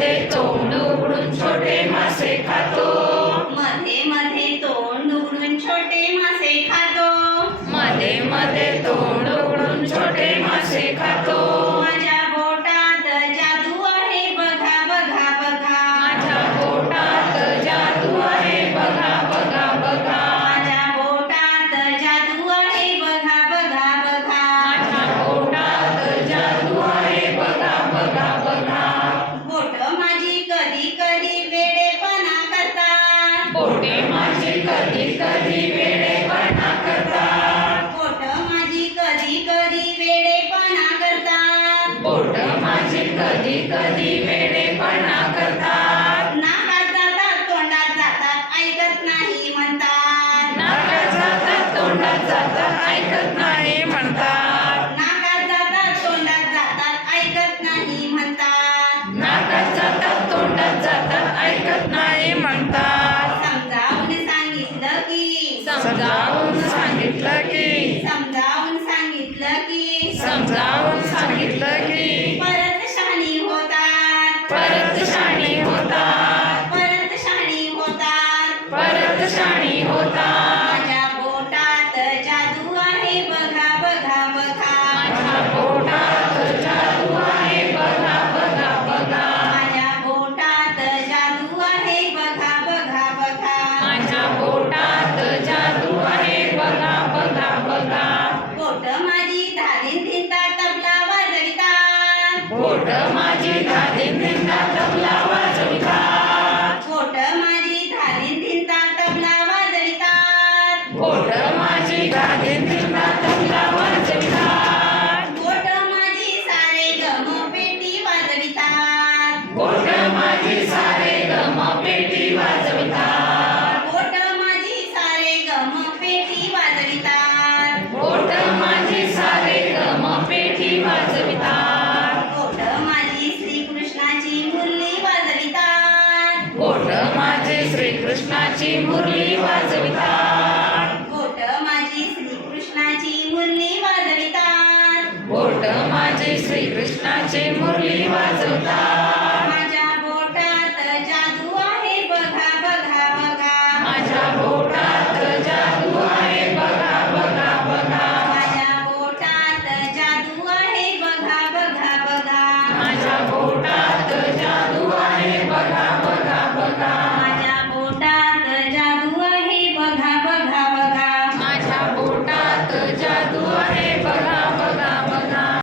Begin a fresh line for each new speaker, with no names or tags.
मध्ये तोंड उघडून छोटे मासे खातो.
मध्ये मध्ये
तो कधी वेडेपणा करतात?
बोट माझी कधी कधी वेडेपणा करतात.
बोट माझी कधी कधी
God.
बोट माझी धादिन धिंता तबला वाजवितात.
बोट माझी धादिन धिंता तबला वाजवितात.
बोट माझी सारे गम पेटी वाजवितात
माझी सारे कृष्णाची मुरली वाजविता
गोट माझी श्री कृष्णाची मुरली वाजविता
गोट माझी
श्री कृष्णाची मुरली
वाजविता